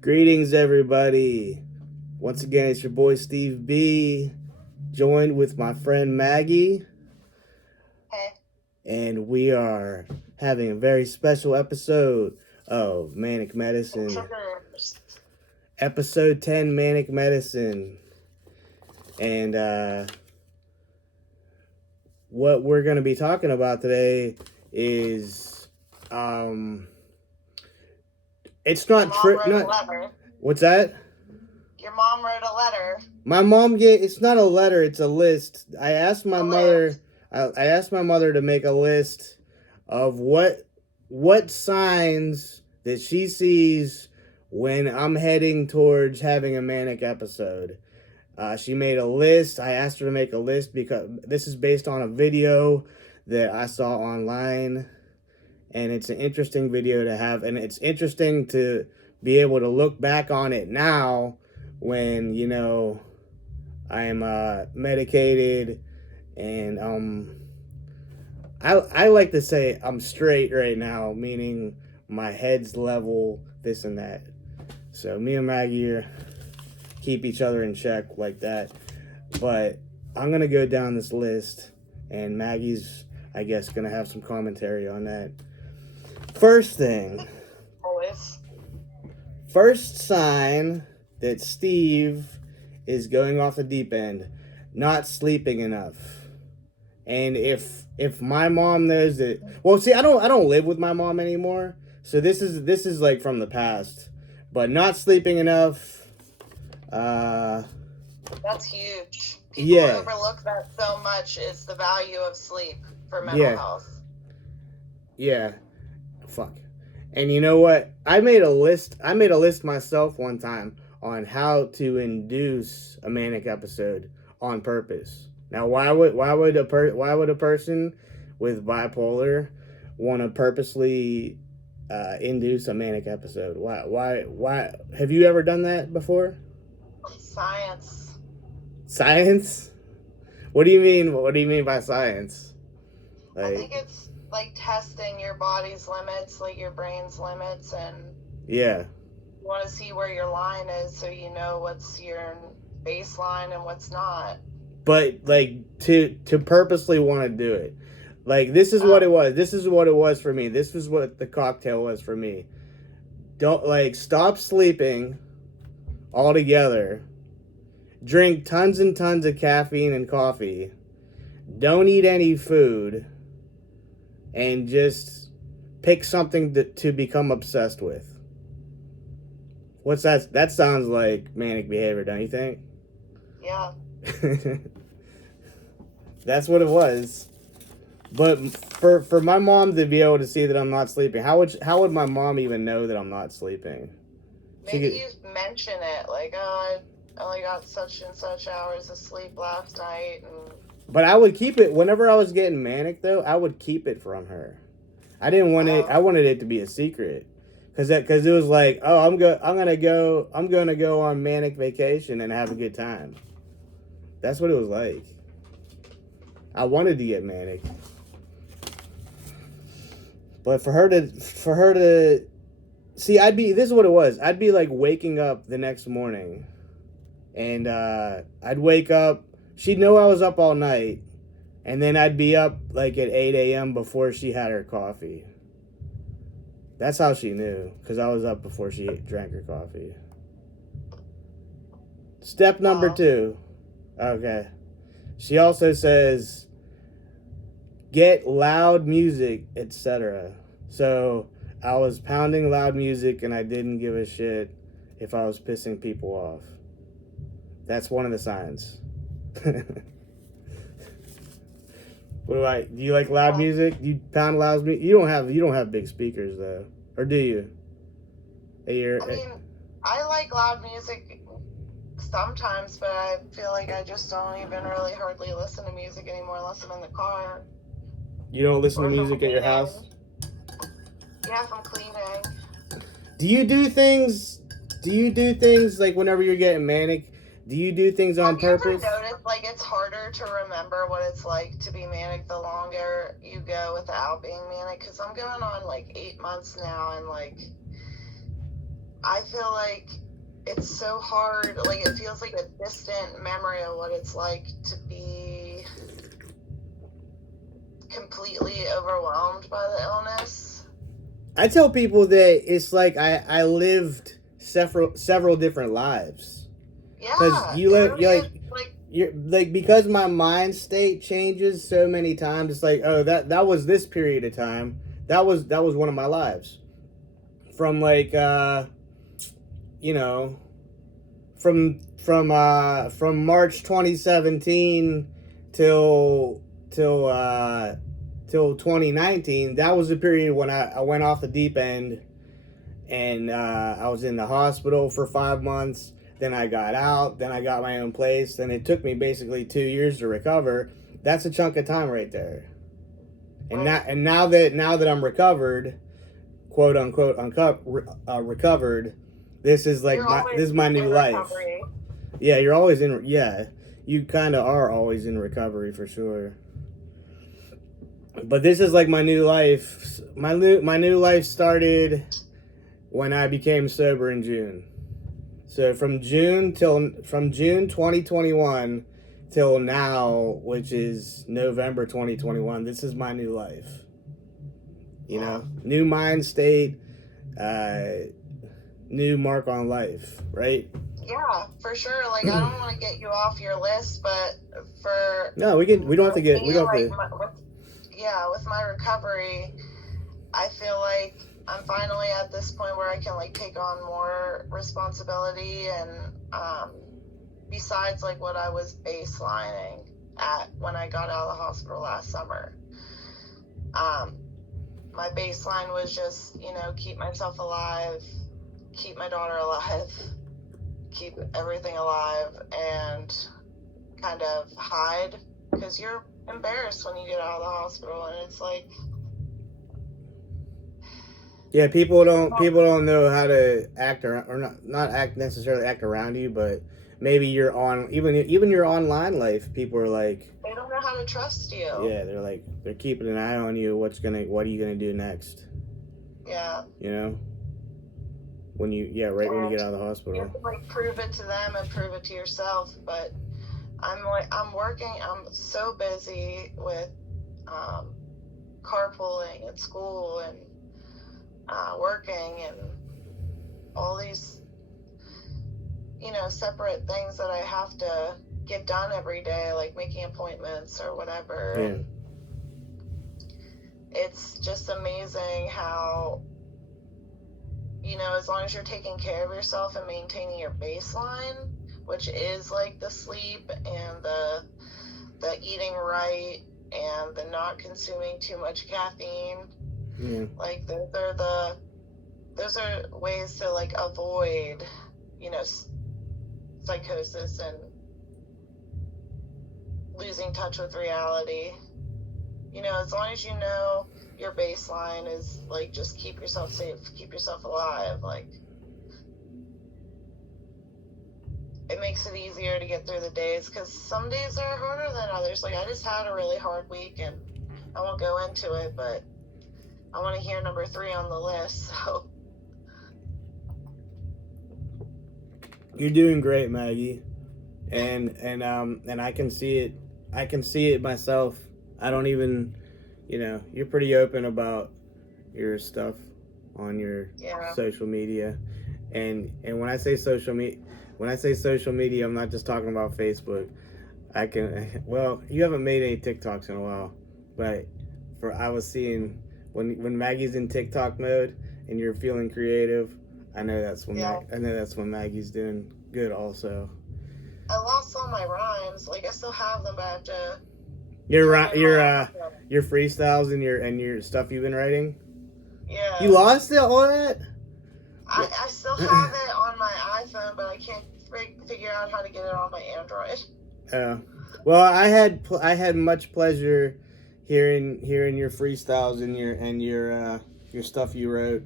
Greetings, everybody. Once again, it's your boy Steve B, joined with my friend Maggie, Hey. and we are having a very special episode of Manic Medicine. Triggers. Episode 10 Manic Medicine. And what we're going to be talking about today is it's not Your mom wrote a letter. What's that? Your mom wrote a letter. My mom it's not a letter, it's a list. I asked my mother to make a list of what signs that she sees when I'm heading towards having a manic episode. She made a list. I asked her to make a list because this is based on a video that I saw online, and it's an interesting video to have, and it's interesting to be able to look back on it now when, I'm medicated, and I like to say I'm straight right now, meaning my head's level, this and that. So me and Maggie keep each other in check like that. But I'm gonna go down this list, and Maggie's, I guess, gonna have some commentary on that. First thing. Always. First sign that Steve is going off the deep end, not sleeping enough. And if my mom knows that, well, see, I don't live with my mom anymore, so this is like from the past. But not sleeping enough. That's huge. People overlook that so much. It's the value of sleep for mental health. Yeah. Fuck. And you know what? I made a list myself one time on how to induce a manic episode on purpose. Now, why would a person with bipolar want to purposely induce a manic episode? Why have you ever done that before? Science? What do you mean by science? I think it's like testing your body's limits, like your brain's limits, and you want to see where your line is so you know what's your baseline and what's not. But like to purposely want to do it. Like this is what it was. This is what it was for me. This was what the cocktail was for me. Don't stop sleeping altogether. Drink tons and tons of caffeine and coffee. Don't eat any food. And just pick something to become obsessed with. What's that? That sounds like manic behavior, don't you think? Yeah. That's what it was. But for my mom to be able to see that I'm not sleeping, how would my mom even know that I'm not sleeping? Maybe you mention it, like, oh, I only got such and such hours of sleep last night. But I would keep it whenever I was getting manic, though. I would keep it from her. I didn't want it. I wanted it to be a secret, because it was like, oh, I'm gonna go on manic vacation and have a good time. That's what it was like. I wanted to get manic, but for her to see, this is what it was. I'd be like waking up the next morning, and I'd wake up. She'd know I was up all night, and then I'd be up like at 8 a.m. before she had her coffee. That's how she knew, because I was up before she drank her coffee. Step number 2. Okay. She also says, get loud music, etc. So I was pounding loud music, and I didn't give a shit if I was pissing people off. That's one of the signs. Do you like loud music? Do you pound loud music? You don't have big speakers though, or do you? I like loud music sometimes, but I feel like I just don't even really hardly listen to music anymore unless I'm in the car. You don't listen to music at your house? Yeah, if I'm cleaning. Do you do things like whenever you're getting manic? Do you do things on purpose? Have you ever noticed, like, it's harder to remember what it's like to be manic the longer you go without being manic? Because I'm going on, like, 8 months now, and, like, I feel like it's so hard. Like, it feels like a distant memory of what it's like to be completely overwhelmed by the illness. I tell people that it's like I lived several different lives. Yeah, because you're like, because my mind state changes so many times. It's like, oh, that was this period of time. That was one of my lives. From like you know, from March 2017 till till uh till 2019. That was the period when I went off the deep end, and I was in the hospital for 5 months. Then I got out. Then I got my own place. Then it took me basically 2 years to recover. That's a chunk of time right there. And now that I'm recovered, quote unquote, recovered, this is like this is my new life. Recovery. Yeah, you're always in. Yeah, you kind of are always in recovery for sure. But this is like my new life. My new life started when I became sober in June. So from June 2021 till now, which is November 2021, this is my new life. You know, new mind state, new mark on life, right? Yeah, for sure. Like, I don't want to get you off your list, but no, we don't have to get. We don't have to. With my recovery, I feel like I'm finally at this point where I can like take on more responsibility, and besides like what I was baselining at when I got out of the hospital last summer. My baseline was just, keep myself alive, keep my daughter alive, keep everything alive, and kind of hide, because you're embarrassed when you get out of the hospital, and it's like, yeah, people don't know how to act around, or not necessarily act around you, but maybe you're on even your online life. People are like, they don't know how to trust you. Yeah, they're keeping an eye on you. What are you gonna do next? Yeah. When you get out of the hospital, you have to like prove it to them and prove it to yourself. But I'm so busy with carpooling at school and working and all these separate things that I have to get done every day, like making appointments or whatever. Yeah. And it's just amazing how as long as you're taking care of yourself and maintaining your baseline, which is like the sleep and the eating right and the not consuming too much caffeine. Yeah. Like those are ways to like avoid, psychosis and losing touch with reality. As long as your baseline is like just keep yourself safe, keep yourself alive, like it makes it easier to get through the days, because some days are harder than others. Like I just had a really hard week, and I won't go into it, but I want to hear number 3 on the list. So you're doing great, Maggie, and I can see it. I can see it myself. I don't even, you're pretty open about your stuff on your social media, and when I say social media, I'm not just talking about Facebook. You haven't made any TikToks in a while, but I was seeing when Maggie's in TikTok mode and you're feeling creative, I know that's when Maggie's doing good also. I lost all my rhymes. Like I still have them, but I have to. Your freestyles and your stuff you've been writing. Yeah. You lost it, all that? I still have it on my iPhone, but I can't figure out how to get it on my Android. Well, I had much pleasure hearing your freestyles and your stuff you wrote,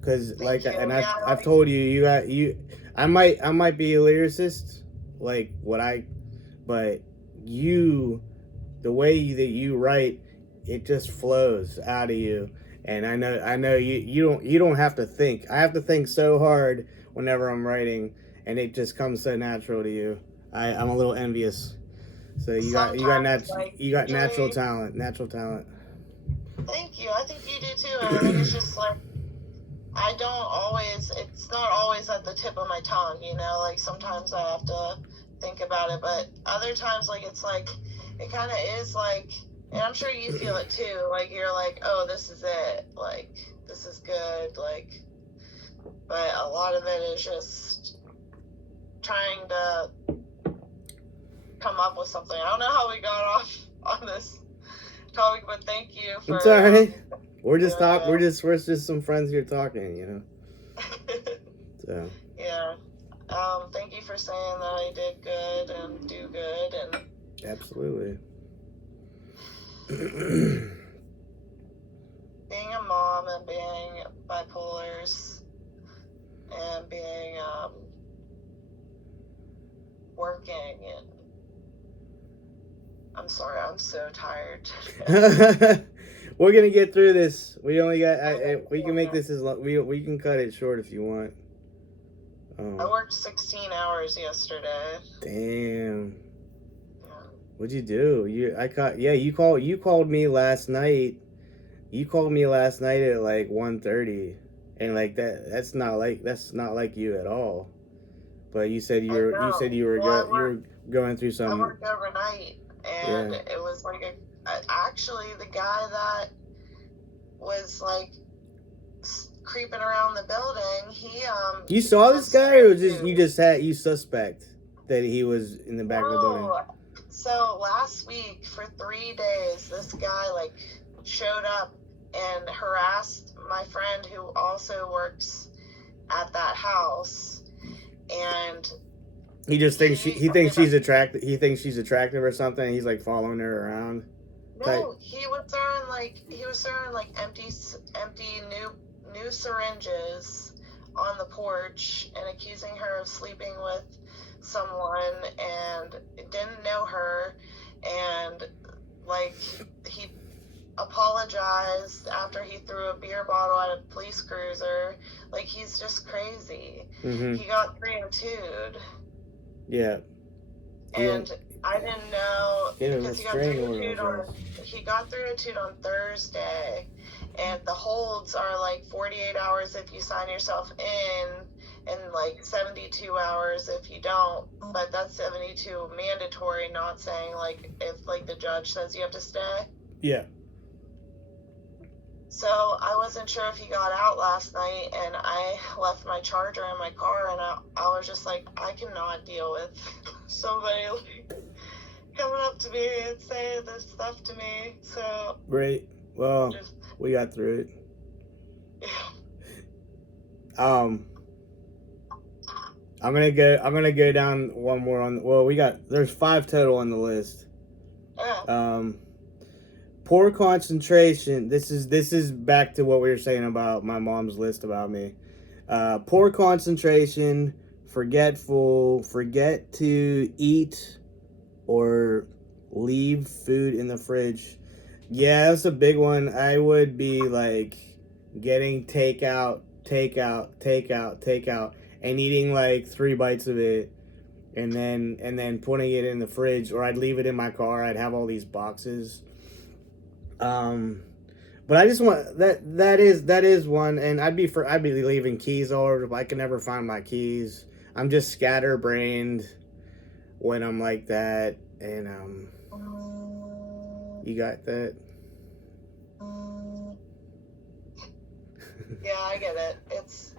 because I've told you I might be a lyricist, but the way that you write, it just flows out of you, And I know you don't have to think. I have to think so hard whenever I'm writing, and it just comes so natural to you. I'm a little envious. So Sometimes, like, you got natural usually, talent, natural talent. thank you. I think you do too. And I think it's just like, I don't always, it's not always at the tip of my tongue, you know? Like, sometimes I have to think about it, but other times, like, it's like, it kind of is like, and I'm sure you feel it too. Like, you're like, oh, this is it. Like, this is good. Like, but a lot of it is just trying to come up with something. I don't know how we got off on this topic, but thank you for. It's all right. We're just talking. We're just some friends here talking, you know. So. Yeah. Thank you for saying that I did good and do good and. Absolutely. Being a mom and being bipolars and being working and I'm sorry, I'm so tired. We're gonna get through this. We only got. We can make this as long. We can cut it short if you want. I worked 16 hours yesterday. Damn. What'd you do? You called me last night. You called me last night at like 1:30, and like that's not like you at all. But you said you were going through some. I worked overnight, and it was like actually the guy that was like creeping around the building. You saw this guy, or you suspect that he was in the back of the building? So last week for 3 days, this guy like showed up and harassed my friend who also works at that house, and he just thinks he thinks she's attractive. He thinks she's attractive or something. And he's like following her around. No, he was throwing like empty new syringes on the porch and accusing her of sleeping with someone and didn't know her, and like he apologized after he threw a beer bottle at a police cruiser. Like, he's just crazy. Mm-hmm. He got 302'd. Yeah. And I didn't know because he got 302'd on Thursday, and the holds are like 48 hours if you sign yourself in, and like 72 hours if you don't. But that's 72 mandatory, not saying like if like the judge says you have to stay. Yeah. So I wasn't sure if he got out last night, and I left my charger in my car, and I was just like, I cannot deal with somebody like coming up to me and saying this stuff to me. So great. Well, we got through it. Yeah. I'm gonna go down one more on. Well, there's 5 total on the list. Yeah. Poor concentration. This is back to what we were saying about my mom's list about me. Poor concentration, forgetful, forget to eat or leave food in the fridge. Yeah, that's a big one. I would be like getting takeout, and eating like 3 bites of it, and then putting it in the fridge, or I'd leave it in my car. I'd have all these boxes. But I just want that is one, and I'd be leaving keys all over, but I can never find my keys. I'm just scatterbrained when I'm like that, and you got that? Yeah, I get it. It's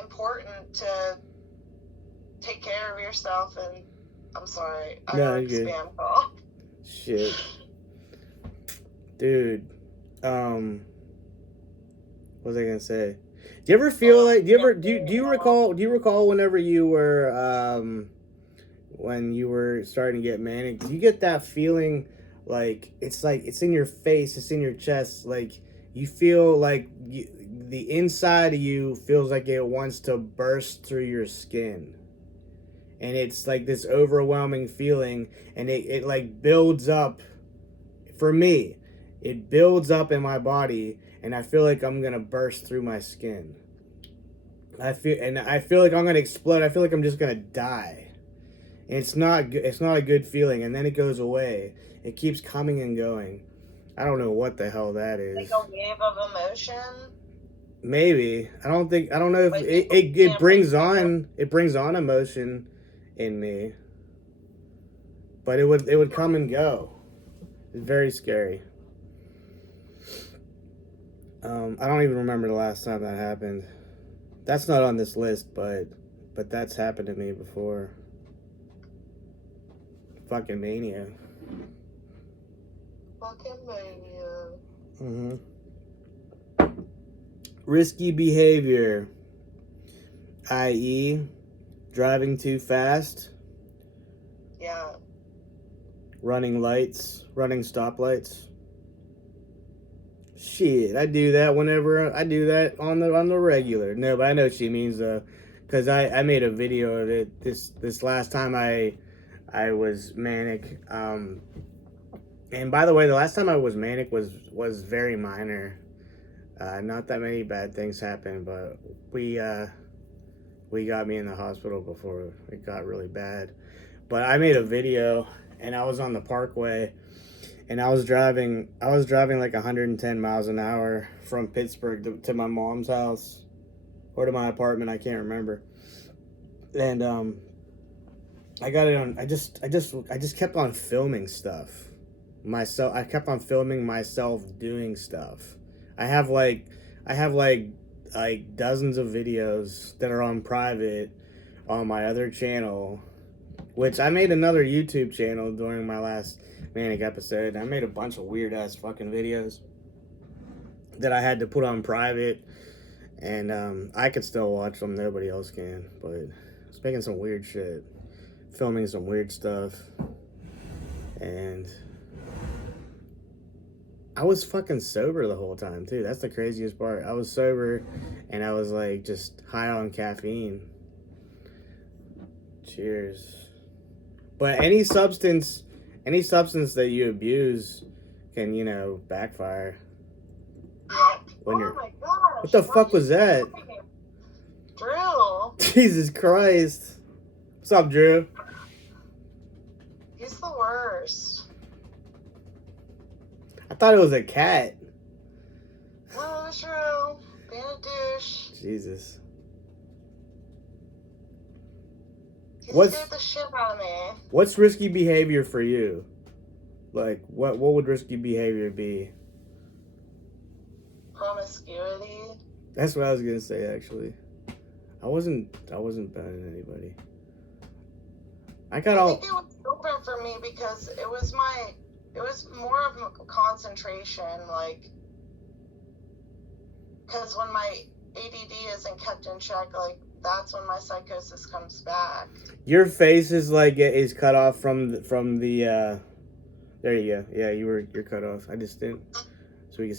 important to take care of yourself, and I'm sorry, I got a spam call. Shit. Dude, what was I gonna say? Do you ever feel like? Do you recall whenever you were when you were starting to get manic? Do you get that feeling like it's in your face, it's in your chest, like you feel like the inside of you feels like it wants to burst through your skin, and it's like this overwhelming feeling, and it like builds up. For me, it builds up in my body, and I feel like I'm gonna burst through my skin. I feel like I'm gonna explode. I feel like I'm just gonna die. And it's not a good feeling. And then it goes away. It keeps coming and going. I don't know what the hell that is. Like a wave of emotion. Maybe. I don't know if it brings on emotion in me. But it would come and go. It's very scary. I don't even remember the last time that happened. That's not on this list, but that's happened to me before. Fucking mania. Fucking mania. Mm-hmm. Risky behavior, i.e., driving too fast. Yeah. Running stoplights. Shit, I do that whenever I do that on the regular. No, but I know what she means though, because I made a video of it this last time I was manic. And by the way, the last time I was manic was very minor. Not that many bad things happened, but we got me in the hospital before it got really bad. But I made a video, and I was on the Parkway, and I was driving like 110 miles an hour from Pittsburgh to my mom's house or to my apartment. I can't remember. And I got it on. I just kept on filming stuff myself. I kept on filming myself doing stuff. I have like dozens of videos that are on private on my other channel, which I made another YouTube channel during my last Manic episode. I made a bunch of weird ass fucking videos that I had to put on private, and I could still watch them. Nobody else can, but I was making some weird shit, filming some weird stuff, and I was fucking sober the whole time too. That's the craziest part. I was sober, and I was like just high on caffeine. Cheers. But any substance that you abuse can, backfire. When you're, my gosh. What the fuck was that? Drew. Jesus Christ. What's up, Drew? He's the worst. I thought it was a cat. No, Drew. Being a douche. Jesus. He scared the shit out of me. What's risky behavior for you? Like, what would risky behavior be? Promiscuity. That's what I was gonna say, actually. I wasn't banging anybody. I think it was open for me because it was more of a concentration, like, because when my ADD isn't kept in check, like, that's when my psychosis comes back. Your face is cut off from the there you go. Yeah, you're cut off. I just didn't, so we can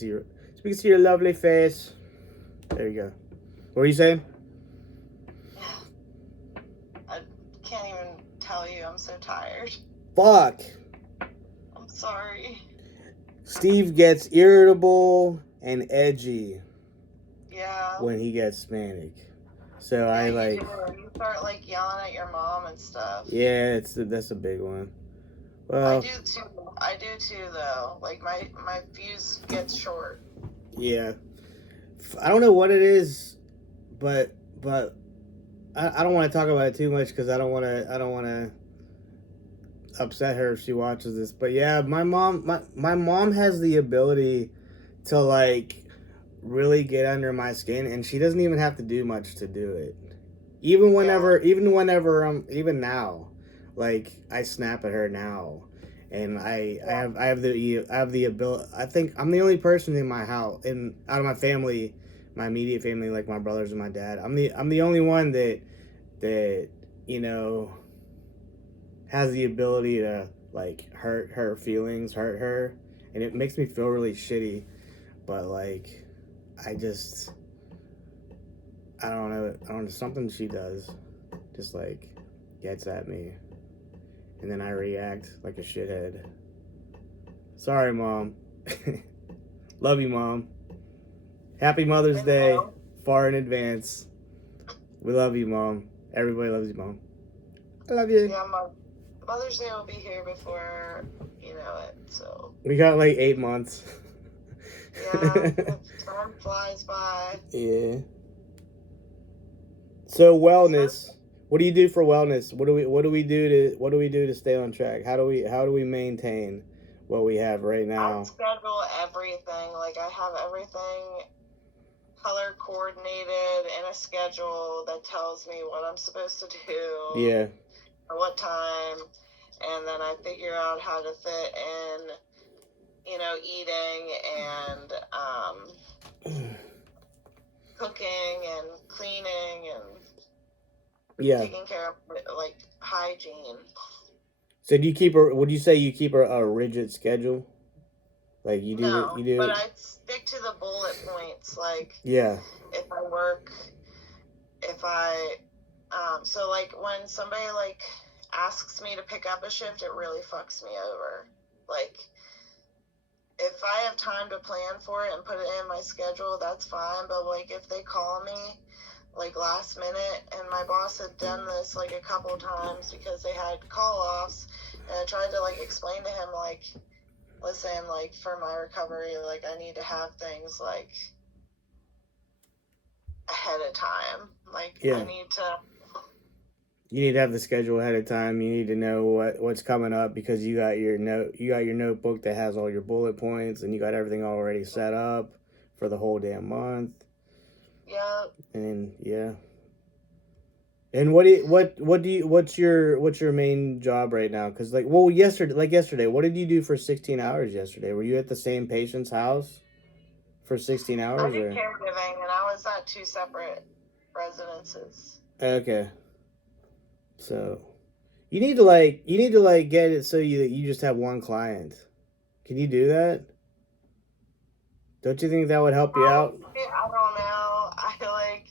see your lovely face. There you go. What were you saying? I can't even tell you. I'm so tired. Fuck. I'm sorry. Steve gets irritable and edgy. Yeah. When he gets manic. So yeah, you start yelling at your mom and stuff. Yeah, that's a big one. Well, I do too though. Like my fuse gets short. Yeah. I don't know what it is, but I don't want to talk about it too much because I don't want to upset her if she watches this. But yeah, my mom has the ability to really get under my skin, and she doesn't even have to do much to do it. Even now, I snap at her now, and I have the ability. I think I'm the only person in my house, out of my family, my immediate family, like my brothers and my dad. I'm the only one that has the ability to hurt her feelings, hurt her, and it makes me feel really shitty. But I don't know, something she does just gets at me, and then I react like a shithead. Sorry, Mom. Love you, Mom. Happy Mother's Day far in advance. We love you, Mom. Everybody loves you, Mom. I love you. Yeah, Mother's Day will be here before you know it, so. We got like 8 months. Yeah, time flies by. Yeah. So wellness. What do you do for wellness? What do we do to stay on track? How do we maintain what we have right now? I schedule everything. Like I have everything color coordinated in a schedule that tells me what I'm supposed to do. Yeah. At what time, and then I figure out how to fit in, eating and cooking and cleaning and taking care of like hygiene. So would you say you keep a rigid schedule? Like you do? No, you do? But I stick to the bullet points. Like yeah. So like when somebody like asks me to pick up a shift, it really fucks me over. Like if I have time to plan for it and put it in my schedule, that's fine. But like if they call me like last minute, and my boss had done this like a couple times because they had call offs, and I tried to like explain to him like, listen, like for my recovery, like I need to have things like ahead of time. Like I need to. You need to have the schedule ahead of time. You need to know what's coming up because you got your notebook that has all your bullet points, and you got everything already set up for the whole damn month. Yeah. And yeah. And what's your main job right now? Because yesterday, what did you do for 16 hours yesterday? Were you at the same patient's house for 16 hours? I did caregiving, and I was at 2 separate residences. Okay. So, you need to get it so you just have one client. Can you do that? Don't you think that would help you out? I don't know. I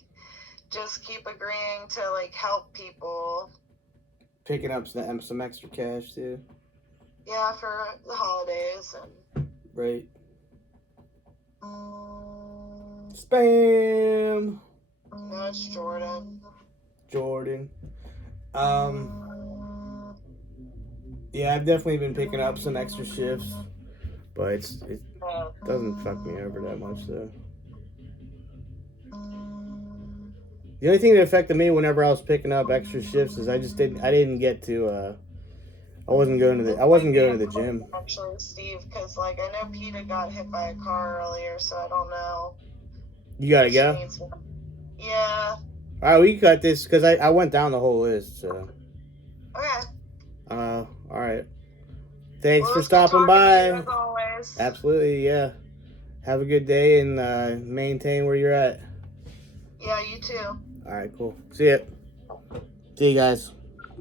just keep agreeing to help people. Picking up some extra cash too. Yeah, for the holidays and. Right. Spam. No, it's Jordan. Yeah, I've definitely been picking up some extra shifts, but it doesn't fuck me over that much though. The only thing that affected me whenever I was picking up extra shifts is I didn't get to I wasn't going to the gym. Actually, Steve, because I know Peter got hit by a car earlier, so I don't know. You gotta go? Yeah. Alright, we cut this because I went down the whole list, so. Okay. Alright. Thanks for stopping by. As always. Absolutely, yeah. Have a good day and maintain where you're at. Yeah, you too. Alright, cool. See ya. See you guys.